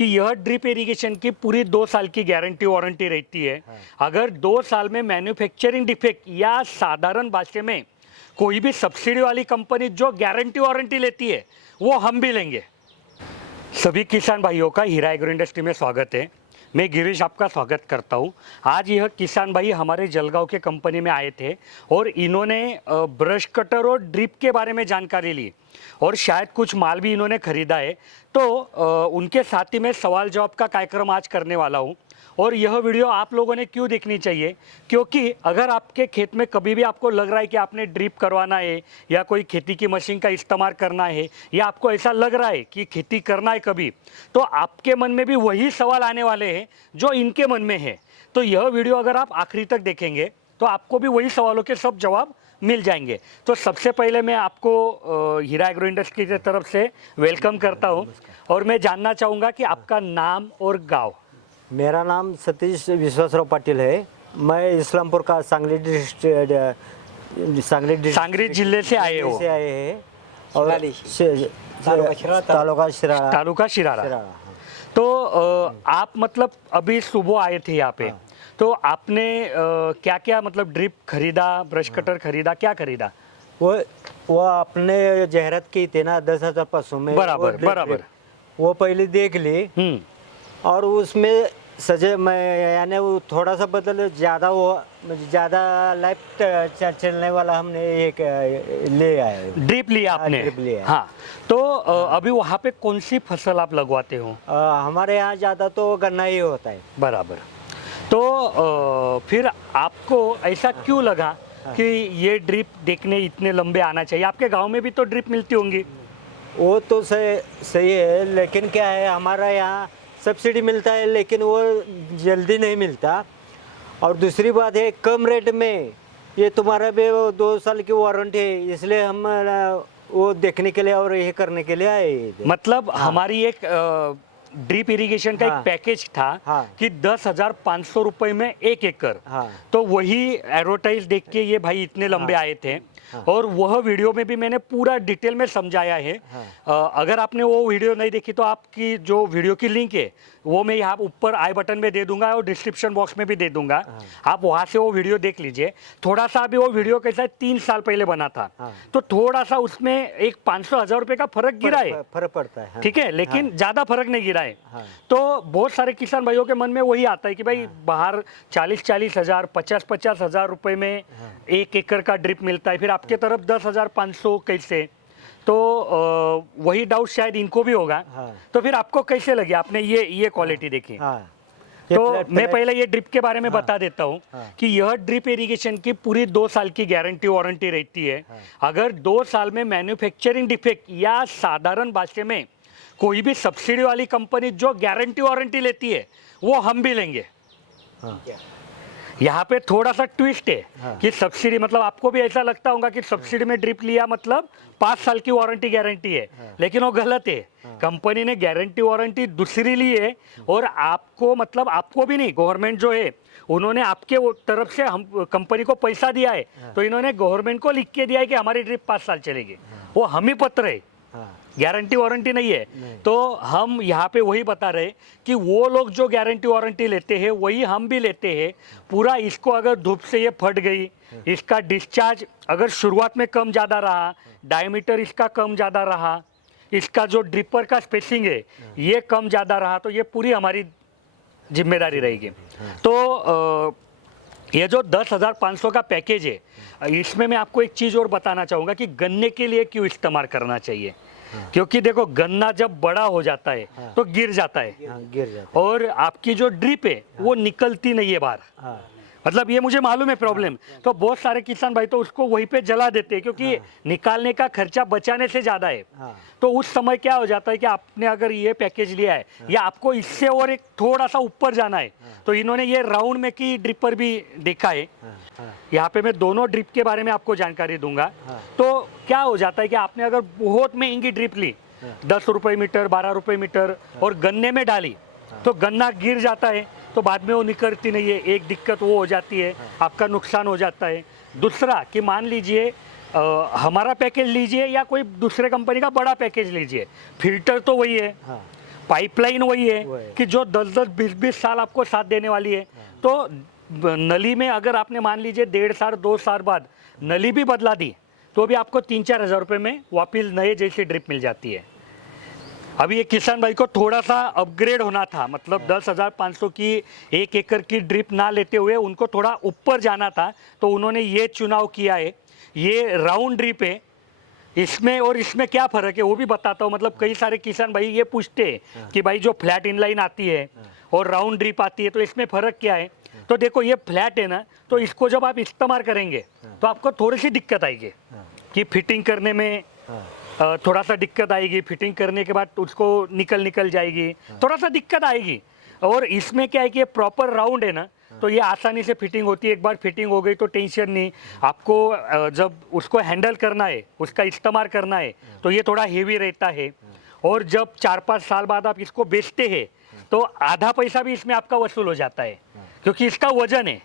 कि यह drip irrigation की पूरी 2 साल की गारंटी वारंटी रहती है। अगर 2 साल में मैन्युफैक्चरिंग डिफेक्ट या साधारण भाषा में कोई भी सब्सिडी वाली कंपनी जो गारंटी वारंटी लेती है वो हम भी लेंगे। सभी किसान भाइयों का हीरा एग्रो इंडस्ट्री में स्वागत है। मैं गिरीश आपका स्वागत करता हूँ। आज यह किसान भाई हमारे जलगांव के कंपनी में आए थे और इन्होंने ब्रश कटर और ड्रिप के बारे में जानकारी ली और शायद कुछ माल भी इन्होंने खरीदा है। तो उनके साथ ही मैं सवाल जवाब का कार्यक्रम आज करने वाला हूँ। और यह वीडियो आप लोगों ने क्यों देखनी चाहिए, क्योंकि अगर आपके खेत में कभी भी आपको लग रहा है कि आपने ड्रिप करवाना है या कोई खेती की मशीन का इस्तेमाल करना है या आपको ऐसा लग रहा है कि खेती करना है कभी, तो आपके मन में भी वही सवाल आने वाले हैं जो इनके मन में है। तो यह वीडियो अगर आप आखिरी तक देखेंगे तो आपको भी वही सवालों के सब जवाब मिल जाएंगे। तो सबसे पहले मैं आपको हीरा एग्रो इंडस्ट्री की तरफ से वेलकम करता हूँ और मैं जानना चाहूँगा कि आपका नाम और गाँव। मेरा नाम सतीश विश्वासराव पाटिल है। मैं इस्लामपुर का सांगली जिले से आए हो। हैं और तालुका शिरारा। तो आप मतलब अभी सुबह आए थे यहाँ पे, तो आपने क्या क्या मतलब ड्रिप खरीदा, ब्रश कटर खरीदा, क्या खरीदा? वो आपने जाहिरात की थी ना 10,500 में। बराबर। वो पहले देख ली और उसमें सजे मैं यानी वो थोड़ा सा बदल ज़्यादा लाइफ चलने वाला हमने एक ले आए। ड्रिप लिया आपने? ड्रिप लिया। हाँ। तो अभी वहाँ पे कौन सी फसल आप लगवाते हो? हमारे यहाँ ज़्यादा तो गन्ना ही होता है। बराबर। तो फिर आपको ऐसा क्यों लगा कि ये ड्रिप देखने इतने लंबे आना चाहिए? आपके गांव में भी तो ड्रिप मिलती होंगी। वो तो सही है, लेकिन क्या है हमारा यहाँ सब्सिडी मिलता है लेकिन वो जल्दी नहीं मिलता। और दूसरी बात है कम रेट में ये तुम्हारा भी 2 साल की वारंटी है, इसलिए हम वो देखने के लिए और ये करने के लिए आए। मतलब हमारी एक ड्रिप इरिगेशन का एक पैकेज था कि 10,500 रुपए में 1 एकड़। तो वही एडवर्टाइज देख के ये भाई इतने लंबे आए थे और वह वीडियो में भी मैंने पूरा डिटेल में समझाया है। अगर आपने वो वीडियो नहीं देखी तो आपकी जो वीडियो की लिंक है वो मैं यहाँ ऊपर आई बटन में दे दूंगा और डिस्क्रिप्शन बॉक्स में भी दे दूंगा। आप वहाँ से वो वीडियो देख लीजिए। थोड़ा सा अभी वो वीडियो कैसा है 3 साल पहले बना था, तो थोड़ा सा उसमें एक 500,000 रुपए का फर्क गिरा है। फर्क पड़ता है, ठीक है, लेकिन ज्यादा फर्क नहीं गिरा है। तो बहुत सारे किसान भाइयों के मन में वही आता है कि भाई बाहर 40-40 हजार 50-50 हजार रुपए में 1 एकड़ का ड्रिप मिलता है, फिर आपके तरफ 10,500 कैसे? तो वही डाउट शायद इनको भी होगा। तो फिर आपको कैसे लगे, आपने ये क्वालिटी देखी? तो मैं पहले ये ड्रिप के बारे में बता देता हूँ कि यह ड्रिप इरिगेशन की पूरी 2 साल की गारंटी वारंटी रहती है। अगर 2 साल में मैन्युफैक्चरिंग डिफेक्ट या साधारण भाषा में कोई भी सब्सिडी वाली कंपनी जो गारंटी वारंटी लेती है वो हम भी लेंगे। यहाँ पे थोड़ा सा ट्विस्ट है कि सब्सिडी मतलब आपको भी ऐसा लगता होगा कि सब्सिडी में ड्रिप लिया मतलब 5 साल की वारंटी गारंटी है, लेकिन वो गलत है। कंपनी ने गारंटी वारंटी दूसरी ली है और आपको मतलब आपको भी नहीं, गवर्नमेंट जो है उन्होंने आपके तरफ से हम कंपनी को पैसा दिया है, तो इन्होंने गवर्नमेंट को लिख के दिया है कि हमारी ड्रिप 5 साल चलेगी। वो हम ही पत्र है, गारंटी वारंटी नहीं है। तो हम यहाँ पे वही बता रहे कि वो लोग जो गारंटी वारंटी लेते हैं वही हम भी लेते हैं। पूरा इसको अगर धूप से ये फट गई, इसका डिस्चार्ज अगर शुरुआत में कम ज़्यादा रहा, डायमीटर इसका कम ज़्यादा रहा, इसका जो ड्रिपर का स्पेसिंग है ये कम ज़्यादा रहा, तो ये पूरी हमारी जिम्मेदारी रहेगी। तो ये जो 10,500 का पैकेज है, इसमें मैं आपको एक चीज़ और बताना चाहूँगा कि गन्ने के लिए क्यों इस्तेमाल करना चाहिए। क्योंकि देखो गन्ना जब बड़ा हो जाता है तो गिर जाता है और आपकी जो ड्रिप है वो निकलती नहीं है बाहर। मतलब ये मुझे मालूम है प्रॉब्लम। तो बहुत सारे किसान भाई तो उसको वहीं पे जला देते हैं क्योंकि निकालने का खर्चा बचाने से ज़्यादा है। तो उस समय क्या हो जाता है कि आपने अगर ये पैकेज लिया है या आपको इससे और एक थोड़ा सा ऊपर जाना है, तो इन्होंने ये राउंड में की ड्रिपर भी देखा है। यहाँ पे मैं दोनों ड्रिप के बारे में आपको जानकारी दूंगा। तो क्या हो जाता है कि आपने अगर बहुत महंगी ड्रिप ली 10 रुपये मीटर 12 रुपये मीटर और गन्ने में डाली तो गन्ना गिर जाता है, तो बाद में वो निकलती नहीं है। एक दिक्कत वो हो जाती है, आपका नुकसान हो जाता है। दूसरा कि मान लीजिए हमारा पैकेज लीजिए या कोई दूसरे कंपनी का बड़ा पैकेज लीजिए, फिल्टर तो वही है, पाइपलाइन वही है वही। कि जो 10-10 20-20 साल आपको साथ देने वाली है। तो नली में अगर आपने मान लीजिए 1.5 साल 2 साल बाद नली भी बदला दी तो भी आपको 3-4 हज़ार रुपये में वापस नए जैसी ड्रिप मिल जाती है। अभी एक किसान भाई को थोड़ा सा अपग्रेड होना था, मतलब 10,500 की 1 एकड़ की ड्रिप ना लेते हुए उनको थोड़ा ऊपर जाना था, तो उन्होंने ये चुनाव किया है। ये राउंड ड्रिप है, इसमें और इसमें क्या फ़र्क है वो भी बताता हूँ। मतलब कई सारे किसान भाई ये पूछते हैं कि भाई जो फ्लैट इनलाइन आती है और राउंड ड्रिप आती है तो इसमें फ़र्क क्या है। तो देखो ये फ्लैट है ना, तो इसको जब आप इस्तेमाल करेंगे तो आपको थोड़ी सी दिक्कत आएगी कि फिटिंग करने में थोड़ा सा दिक्कत आएगी। फिटिंग करने के बाद उसको निकल जाएगी, थोड़ा सा दिक्कत आएगी। और इसमें क्या है कि ये प्रॉपर राउंड है ना, तो ये आसानी से फिटिंग होती है। एक बार फिटिंग हो गई तो टेंशन नहीं आपको। जब उसको हैंडल करना है, उसका इस्तेमाल करना है, तो ये थोड़ा हेवी रहता है। और जब 4-5 साल बाद आप इसको बेचते हैं तो आधा पैसा भी इसमें आपका वसूल हो जाता है, क्योंकि इसका वजन है।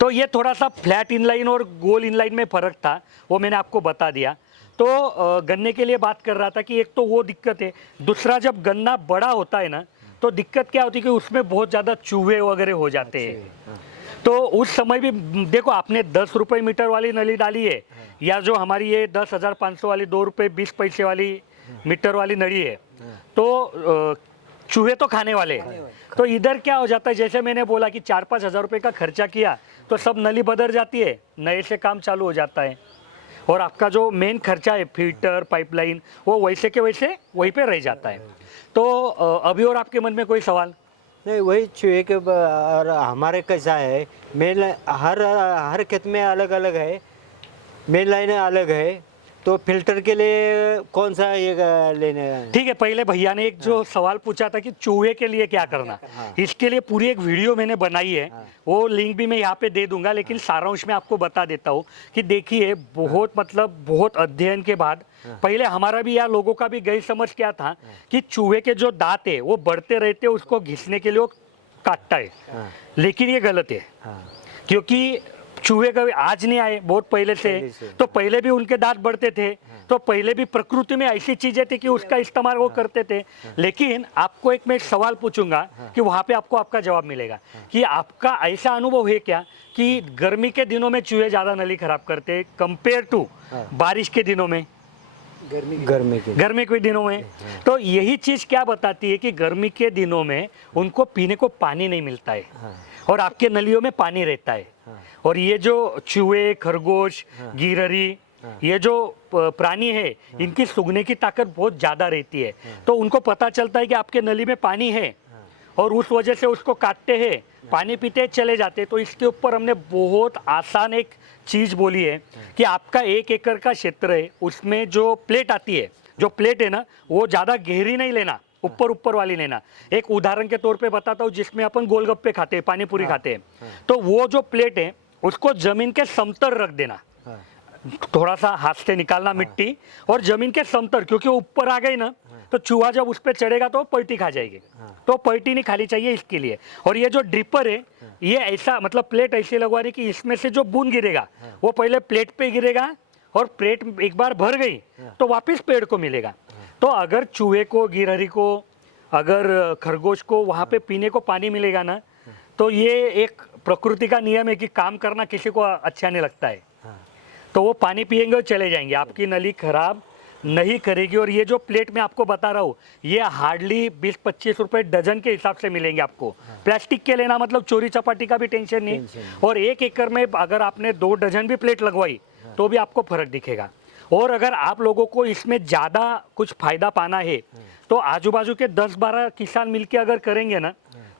तो ये थोड़ा सा फ्लैट इनलाइन और गोल इनलाइन में फ़र्क था, वो मैंने आपको बता दिया। तो गन्ने के लिए बात कर रहा था कि एक तो वो दिक्कत है, दूसरा जब गन्ना बड़ा होता है ना तो दिक्कत क्या होती है कि उसमें बहुत ज़्यादा चूहे वगैरह हो जाते हैं। तो उस समय भी देखो, आपने 10 रुपये मीटर वाली नली डाली है या जो हमारी ये 10,500 वाली 2 रुपये 20 पैसे वाली मीटर वाली नली है, तो चूहे तो खाने वाले हैं। तो इधर क्या हो जाता है, जैसे मैंने बोला कि 4-5 हज़ार रुपये का खर्चा किया तो सब नली बदल जाती है, नए से काम चालू हो जाता है। और आपका जो मेन खर्चा है फिल्टर पाइपलाइन, वो वैसे के वैसे वहीं पे रह जाता है। तो अभी और आपके मन में कोई सवाल? नहीं, वही चूहे के और हमारे कैसा है, मेन हर खेत में अलग अलग है, मेन लाइन अलग है। तो फिल्टर के लिए कौन सा ये लेने है? ठीक है, पहले भैया ने एक जो सवाल पूछा था कि चूहे के लिए क्या करना, इसके लिए पूरी एक वीडियो मैंने बनाई है, वो लिंक भी मैं यहाँ पे दे दूंगा। लेकिन सारांश में आपको बता देता हूँ कि देखिए, बहुत अध्ययन के बाद पहले हमारा भी या लोगों का भी गैर समझ क्या था कि चूहे के जो दांत है वो बढ़ते रहते, उसको घिसने के लिए वो काटता है। लेकिन ये गलत है, क्योंकि चूहे कभी आज नहीं आए, बहुत पहले से। तो पहले भी उनके दांत बढ़ते थे, तो पहले भी प्रकृति में ऐसी चीजें थी कि उसका इस्तेमाल वो करते थे। लेकिन आपको एक मैं सवाल पूछूंगा कि वहां पे आपको आपका जवाब मिलेगा कि आपका ऐसा अनुभव है क्या कि गर्मी के दिनों में चूहे ज्यादा नली खराब करते कंपेयर टू बारिश के दिनों में, गर्मी के दिनों में? तो यही चीज क्या बताती है कि गर्मी के दिनों में उनको पीने को पानी नहीं मिलता है और आपके नलियों में पानी रहता है। और ये जो चूहे, खरगोश, गिरहरी, ये जो प्राणी है, इनकी सूंघने की ताकत बहुत ज़्यादा रहती है। तो उनको पता चलता है कि आपके नली में पानी है और उस वजह से उसको काटते हैं, पानी पीते चले जाते। तो इसके ऊपर हमने बहुत आसान एक चीज़ बोली है कि आपका 1 एकड़ का क्षेत्र है, उसमें जो प्लेट आती है, जो प्लेट है ना, वो ज़्यादा गहरी नहीं लेना, ऊपर वाली लेना। एक उदाहरण के तौर पे बताता हूँ, जिसमें अपन गोलगप्पे खाते हैं, पानी पूरी खाते हैं, तो वो जो प्लेट है उसको जमीन के समतल रख देना, थोड़ा सा हाथ से निकालना मिट्टी और जमीन के समतल, क्योंकि ऊपर आ गई ना तो चूहा जब उस पर चढ़ेगा तो पलटी खा जाएगी। तो पलटी नहीं खानी चाहिए इसके लिए। और ये जो ड्रिपर है, ये ऐसा मतलब प्लेट ऐसे लगवानी कि इसमें से जो बूंद गिरेगा वो पहले प्लेट पे गिरेगा और प्लेट एक बार भर गई तो वापस पेड़ को मिलेगा। तो अगर चूहे को, गिरहरी को, अगर खरगोश को वहाँ पे पीने को पानी मिलेगा ना, तो ये एक प्रकृति का नियम है कि काम करना किसी को अच्छा नहीं लगता है, तो वो पानी पिएंगे और चले जाएंगे, आपकी नली खराब नहीं करेगी। और ये जो प्लेट मैं आपको बता रहा हूँ, ये हार्डली 20-25 रुपए डजन के हिसाब से मिलेंगे आपको। प्लास्टिक के लेना मतलब चोरी चपाटी का भी टेंशन नहीं। और 1 एकड़ में अगर आपने 2 डजन भी प्लेट लगवाई तो भी आपको फर्क दिखेगा। और अगर आप लोगों को इसमें ज़्यादा कुछ फायदा पाना है तो आजू बाजू के 10-12 किसान मिलके अगर करेंगे ना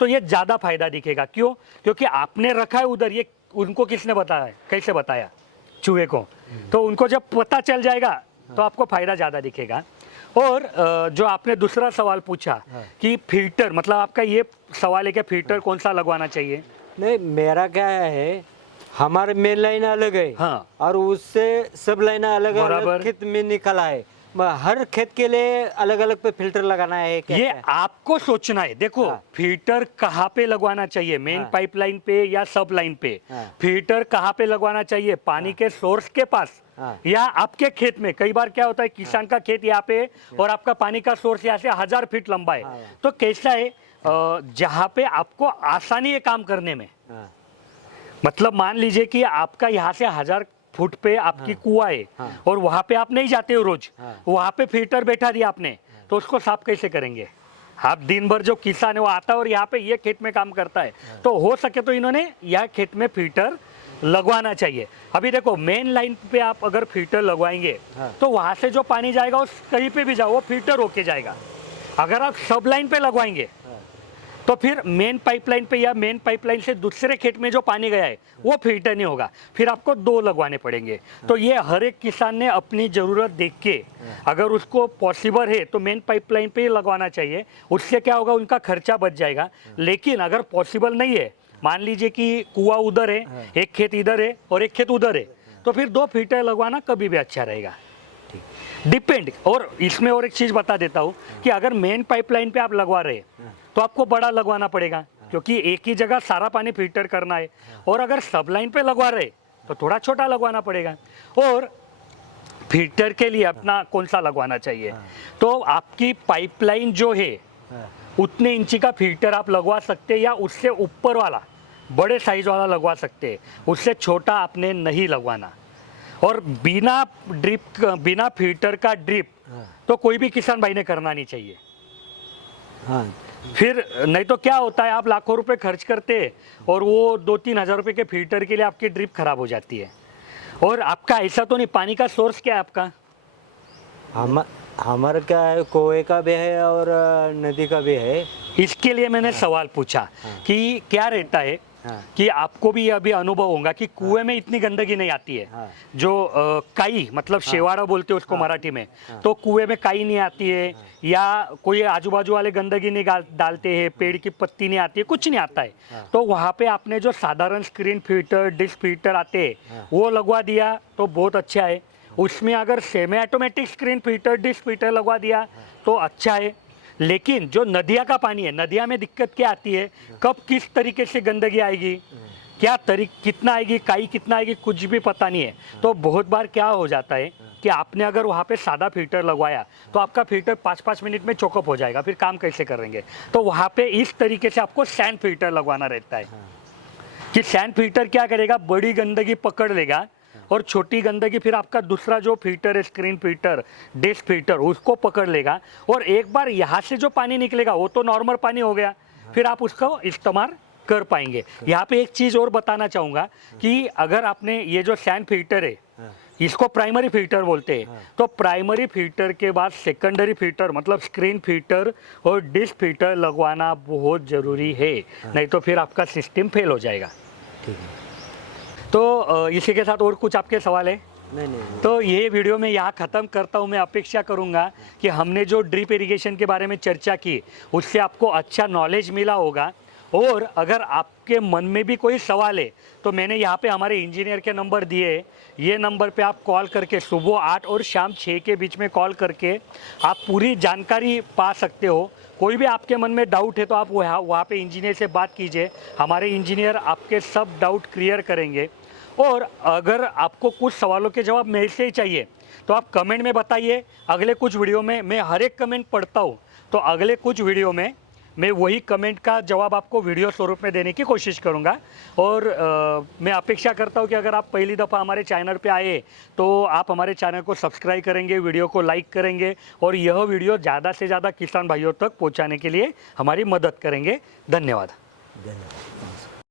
तो ये ज़्यादा फायदा दिखेगा। क्यों? क्योंकि आपने रखा है उधर, ये उनको किसने बताया, कैसे बताया? चूहे को। तो उनको जब पता चल जाएगा तो आपको फायदा ज़्यादा दिखेगा। और जो आपने दूसरा सवाल पूछा कि फिल्टर, मतलब आपका ये सवाल है कि फिल्टर कौन सा लगवाना चाहिए? नहीं, मेरा क्या है, हमारे मेन लाइन अलग है, हाँ, और उससे सब लाइन अलग बराबर। अलग खेत में निकला है। हर खेत के लिए अलग अलग पे फिल्टर लगाना है क्या? ये आपको सोचना है। देखो, फिल्टर कहाँ पे लगवाना चाहिए, मेन पाइपलाइन पे या सब लाइन पे? फिल्टर कहाँ पे लगवाना चाहिए? पानी के सोर्स के पास हाँ। या आपके खेत में कई बार क्या होता है, किसान का खेत यहाँ पे है और आपका पानी का सोर्स यहाँ से 1000 फीट लंबा है, हाँ। तो कैसा है जहाँ पे आपको आसानी है काम करने में, हाँ, मतलब मान लीजिए कि आपका यहाँ से 1000 फुट पे आपकी कुआं है हाँ। और वहां पे आप नहीं जाते हो रोज, हाँ। वहां पे फिल्टर बैठा दिया आपने, तो उसको साफ कैसे करेंगे आप? दिन भर जो किसान है वो आता है और यहाँ पे ये खेत में काम करता है, तो हो सके तो इन्होंने यह खेत में फिल्टर लगवाना चाहिए। अभी देखो मेन लाइन पे आप अगर फिल्टर लगवाएंगे हाँ। तो वहां से जो पानी जाएगा उस कहीं पे भी जाओ वो फिल्टर होके जाएगा। अगर आप सब लाइन पे लगवाएंगे हाँ। तो फिर मेन पाइपलाइन पे या मेन पाइपलाइन से दूसरे खेत में जो पानी गया है वो फिल्टर नहीं होगा, फिर आपको 2 लगवाने पड़ेंगे। तो ये हर एक किसान ने अपनी ज़रूरत देख के अगर उसको पॉसिबल है तो मेन पाइपलाइन पे ही लगवाना चाहिए। उससे क्या होगा, उनका खर्चा बच जाएगा। लेकिन अगर पॉसिबल नहीं है, मान लीजिए कि कुआं उधर है, एक खेत इधर है और एक खेत उधर है, तो फिर 2 फिल्टर लगवाना कभी भी अच्छा रहेगा। डिपेंड। और इसमें और एक चीज़ बता देता हूँ कि अगर मेन पाइपलाइन पे आप लगवा रहे हैं तो आपको बड़ा लगवाना पड़ेगा, क्योंकि एक ही जगह सारा पानी फिल्टर करना है। और अगर सब लाइन पे लगवा रहे तो थोड़ा छोटा लगवाना पड़ेगा। और फिल्टर के लिए अपना कौन सा लगवाना चाहिए, तो आपकी पाइपलाइन जो है हाँ। उतने इंची का फिल्टर आप लगवा सकते हैं, या उससे ऊपर वाला बड़े साइज वाला लगवा सकते हैं, उससे छोटा आपने नहीं लगवाना। और बिना बिना फिल्टर का ड्रिप हाँ। तो कोई भी किसान भाई ने करना नहीं चाहिए। हाँ। फिर नहीं तो क्या होता है, आप लाखों रुपए खर्च करते हैं और वो 2-3 हज़ार रुपए के फिल्टर के लिए आपकी ड्रिप खराब हो जाती है। और आपका ऐसा तो नहीं, पानी का सोर्स क्या है आपका? हमारा क्या है, कुएं का भी है और नदी का भी है। इसके लिए मैंने सवाल पूछा कि क्या रहता है हाँ। कि आपको भी अभी अनुभव होगा कि कुएं में इतनी गंदगी नहीं आती है। हाँ। जो काई मतलब शेवाड़ा बोलते हैं उसको मराठी में, तो कुएं में काई नहीं आती है, या कोई आजू बाजू वाले गंदगी नहीं डालते हैं, पेड़ की पत्ती नहीं आती है, कुछ नहीं आता है। तो वहाँ पे आपने जो साधारण स्क्रीन फिल्टर, डिश फिल्टर आते हैं वो लगवा दिया तो बहुत अच्छा है। उसमें अगर semi automatic screen filter, dish filter लगवा दिया तो अच्छा है। लेकिन जो नदिया का पानी है, नदिया में दिक्कत क्या आती है, कब किस तरीके से गंदगी आएगी, क्या कितना आएगी, काई कितना आएगी, कुछ भी पता नहीं है। तो बहुत बार क्या हो जाता है कि आपने अगर वहाँ पे सादा फिल्टर लगवाया तो आपका फिल्टर 5-5 मिनट में चोकअप हो जाएगा, फिर काम कैसे करेंगे? तो वहाँ पे इस तरीके से आपको सैंड फिल्टर लगवाना रहता है कि सैंड फिल्टर क्या करेगा, बड़ी गंदगी पकड़ लेगा और छोटी गंदगी फिर आपका दूसरा जो फिल्टर है, स्क्रीन फिल्टर, डिश फिल्टर, उसको पकड़ लेगा। और एक बार यहाँ से जो पानी निकलेगा वो तो नॉर्मल पानी हो गया, फिर आप उसको इस्तेमाल कर पाएंगे। यहाँ पे एक चीज़ और बताना चाहूँगा कि अगर आपने ये जो सैंड फिल्टर है इसको प्राइमरी फिल्टर बोलते हैं, तो प्राइमरी फिल्टर के बाद सेकेंडरी फिल्टर मतलब स्क्रीन फिल्टर और डिश फिल्टर लगवाना बहुत ज़रूरी है, नहीं तो फिर आपका सिस्टम फेल हो जाएगा। ठीक है। तो इसी के साथ और कुछ आपके सवाल है? नहीं। तो ये वीडियो मैं यहाँ ख़त्म करता हूँ। मैं अपेक्षा करूँगा कि हमने जो ड्रिप इरिगेशन के बारे में चर्चा की उससे आपको अच्छा नॉलेज मिला होगा। और अगर आपके मन में भी कोई सवाल है तो मैंने यहाँ पे हमारे इंजीनियर के नंबर दिए हैं, ये नंबर पे आप कॉल करके सुबह 8 और शाम 6 के बीच में कॉल करके आप पूरी जानकारी पा सकते हो। कोई भी आपके मन में डाउट है तो आप वहाँ पे इंजीनियर से बात कीजिए, हमारे इंजीनियर आपके सब डाउट क्लियर करेंगे। और अगर आपको कुछ सवालों के जवाब मेरे से ही चाहिए तो आप कमेंट में बताइए। अगले कुछ वीडियो में मैं हर एक कमेंट पढ़ता हूँ, तो अगले कुछ वीडियो में मैं वही कमेंट का जवाब आपको वीडियो स्वरूप में देने की कोशिश करूँगा। और मैं अपेक्षा करता हूँ कि अगर आप पहली दफ़ा हमारे चैनल पे आए तो आप हमारे चैनल को सब्सक्राइब करेंगे, वीडियो को लाइक करेंगे और यह वीडियो ज़्यादा से ज़्यादा किसान भाइयों तक पहुँचाने के लिए हमारी मदद करेंगे। धन्यवाद। धन्यवाद।